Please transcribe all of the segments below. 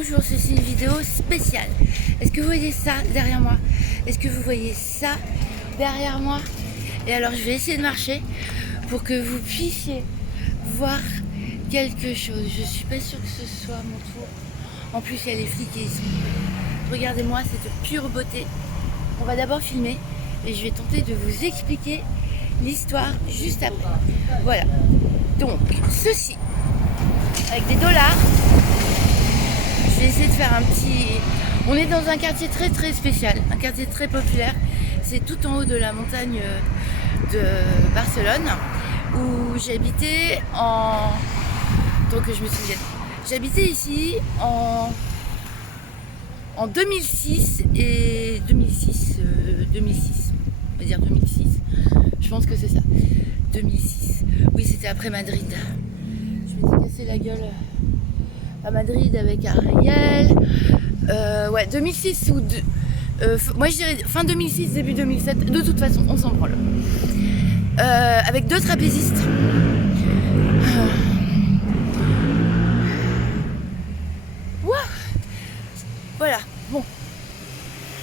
Bonjour, ceci est une vidéo spéciale. Est-ce que vous voyez ça derrière moi? Est-ce que vous voyez ça derrière moi? Et alors je vais essayer de marcher pour que vous puissiez voir quelque chose. Je suis pas sûre que ce soit mon tour. En plus il y a les flics et ils sont... Regardez-moi cette pure beauté. On va d'abord filmer et je vais tenter de vous expliquer l'histoire juste après. Voilà. Donc ceci, avec des dollars. Je vais essayer de faire un petit... On est dans un quartier très spécial, un quartier très populaire. C'est tout en haut de la montagne de Barcelone, où j'habitais en... Donc je me souviens. J'habitais ici en 2006 et 2006. On va dire 2006. Je pense que c'est ça. 2006. Oui, c'était après Madrid. Je m'étais cassé la gueule à Madrid avec Ariel. Ouais, 2006 ou... moi je dirais fin 2006, début 2007. De toute façon, on s'en branle. Avec deux trapézistes. Voilà, bon.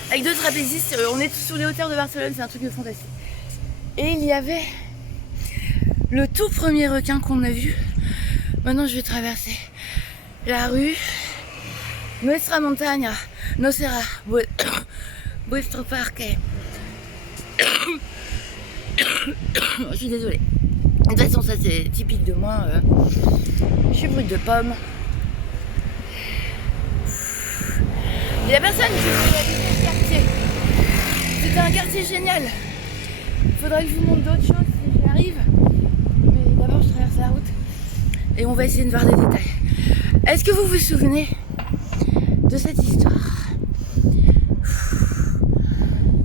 Avec deux trapézistes, on est tous sur les hauteurs de Barcelone, c'est un truc de fantastique. Et il y avait le tout premier requin qu'on a vu. Maintenant, je vais traverser la rue Nuestra Montaña, no será vuestro parque. Je suis désolée. De toute façon, ça c'est typique de moi. Je suis brute de pomme. Il n'y a personne qui veut habiter ce quartier. C'était un quartier génial. Il faudrait que je vous montre d'autres choses si j'y arrive. Mais d'abord, je traverse la route et on va essayer de voir des détails. Est-ce que vous vous souvenez de cette histoire?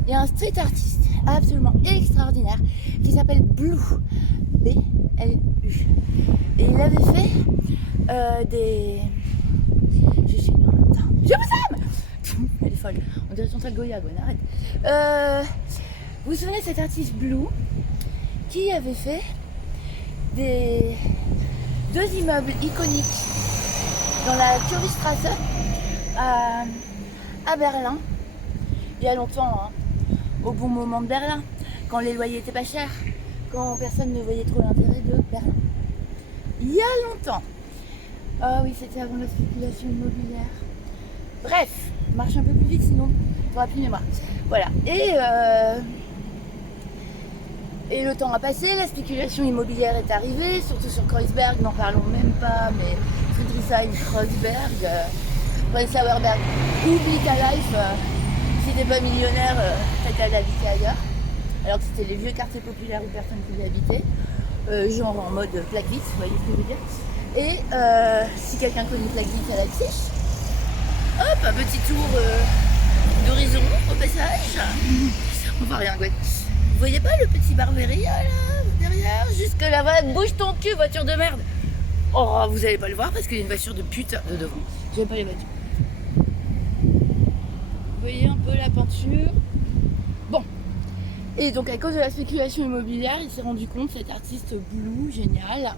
Il y a un street artiste absolument extraordinaire qui s'appelle Blue, B-L-U. Et il avait fait des... Je suis dans le temps. Je vous aime. Elle est folle. On dirait Chantal Goya, bon, arrête. Vous vous souvenez de cet artiste Blue qui avait fait deux immeubles iconiques dans la Kurstrasse à Berlin, il y a longtemps, hein, au bon moment de Berlin, quand les loyers étaient pas chers, quand personne ne voyait trop l'intérêt de Berlin. Il y a longtemps. Ah oui, c'était avant la spéculation immobilière. Bref, marche un peu plus vite sinon tu n'auras plus mémoire. Voilà. Et le temps a passé, la spéculation immobilière est arrivée, surtout sur Kreuzberg, n'en parlons même pas, mais Friedrichshain, Kreuzberg, Prenzlauer Berg, oublie ta life, si t'es pas millionnaire, t'as qu'à l'habiter ailleurs. Alors que c'était les vieux quartiers populaires où personne ne pouvait habiter, genre en mode Plagwitz, vous voyez ce que je veux dire. Et si quelqu'un connaît Plagwitz à Leipzig, hop, un petit tour d'horizon au passage. On va rien goûter. Vous voyez pas le petit Barberia là, derrière? Jusque là-bas, bouge ton cul, voiture de merde. Oh, vous allez pas le voir parce qu'il y a une voiture de pute de devant. J'aime pas les voitures. Vous voyez un peu la peinture. Bon. Et donc à cause de la spéculation immobilière, il s'est rendu compte, cet artiste Blue, génial,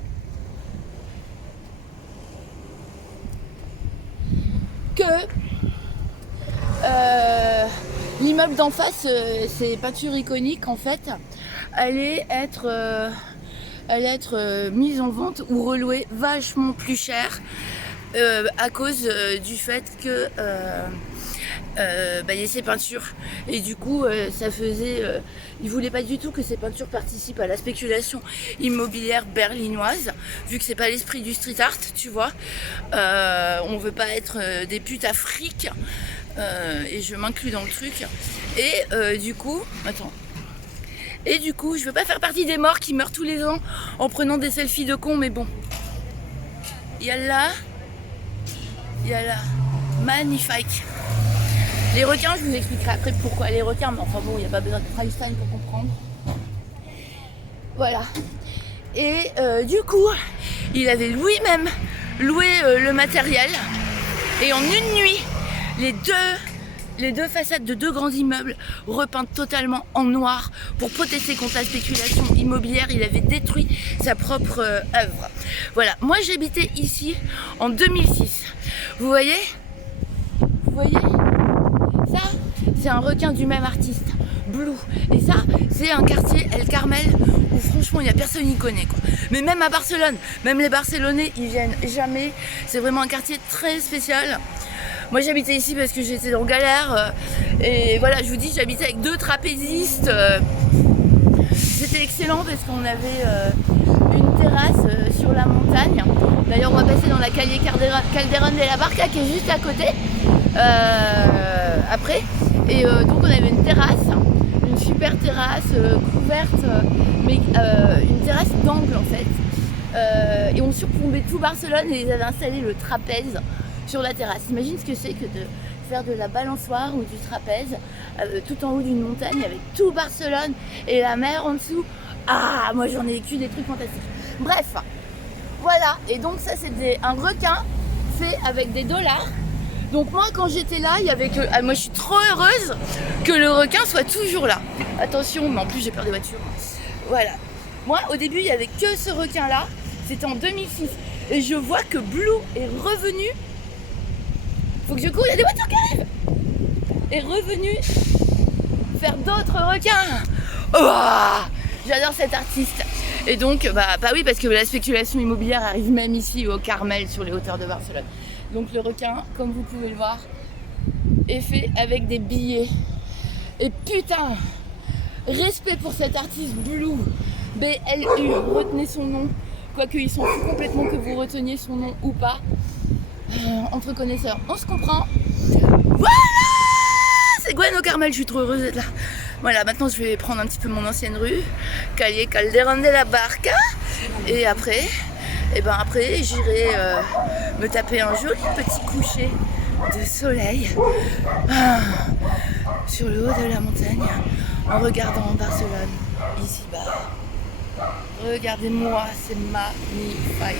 que l'immeuble d'en face, ces peintures iconiques en fait, allaient être mises en vente ou relouées vachement plus cher à cause du fait que il y a ces peintures et du coup ça faisait ils voulaient pas du tout que ces peintures participent à la spéculation immobilière berlinoise, vu que c'est pas l'esprit du street art, tu vois. On veut pas être des putes à fric, et je m'inclus dans le truc et du coup je veux pas faire partie des morts qui meurent tous les ans en prenant des selfies de cons, mais bon, il y a là magnifique. Les requins, je vous expliquerai après pourquoi les requins, mais enfin bon, il n'y a pas besoin de Einstein pour comprendre. Voilà. Et du coup, il avait lui-même loué le matériel. Et en une nuit, les deux façades de deux grands immeubles repeintes totalement en noir pour protester contre la spéculation immobilière. Il avait détruit sa propre œuvre. Voilà, moi j'habitais ici en 2006. Vous voyez, vous voyez, ça, c'est un requin du même artiste, Blue. Et ça, c'est un quartier El Carmel où franchement, il n'y a personne qui connaît, quoi. Mais même à Barcelone, même les Barcelonais, ils viennent jamais. C'est vraiment un quartier très spécial. Moi, j'habitais ici parce que j'étais en galère. Et voilà, je vous dis, j'habitais avec 2 trapézistes. C'était excellent parce qu'on avait une terrasse sur la montagne. D'ailleurs, on va passer dans la calle Calderón de la Barca qui est juste à côté. Après. Et donc, on avait une terrasse, une super terrasse couverte, mais une terrasse d'angle en fait. Et on surplombait tout Barcelone et ils avaient installé le trapèze sur la terrasse. Imagine ce que c'est que de faire de la balançoire ou du trapèze tout en haut d'une montagne avec tout Barcelone et la mer en dessous. Ah, moi j'en ai vécu des trucs fantastiques. Bref, voilà. Et donc ça c'est un requin fait avec des dollars. Donc moi quand j'étais là, il y avait que... moi je suis trop heureuse que le requin soit toujours là. Attention, mais en plus j'ai peur des voitures. Voilà. Moi au début il n'y avait que ce requin là. C'était en 2006. Et je vois que Blue est revenu. Faut que je cours, il y a des voitures qui arrivent. Est revenu faire d'autres requins. Oh, j'adore cet artiste. Et donc, bah oui, parce que la spéculation immobilière arrive même ici au Carmel, sur les hauteurs de Barcelone. Donc le requin, comme vous pouvez le voir, est fait avec des billets. Et putain, respect pour cet artiste Blue, BLU, retenez son nom. Quoique il s'en fout complètement que vous reteniez son nom ou pas. Entre connaisseurs, on se comprend. Voilà, c'est Gwen au Carmel, je suis trop heureuse d'être là. Voilà, maintenant je vais prendre un petit peu mon ancienne rue, calle Calderón de la Barca. Et après, j'irai me taper un joli petit coucher de soleil sur le haut de la montagne en regardant Barcelone, ici-bas. Regardez-moi, c'est magnifique.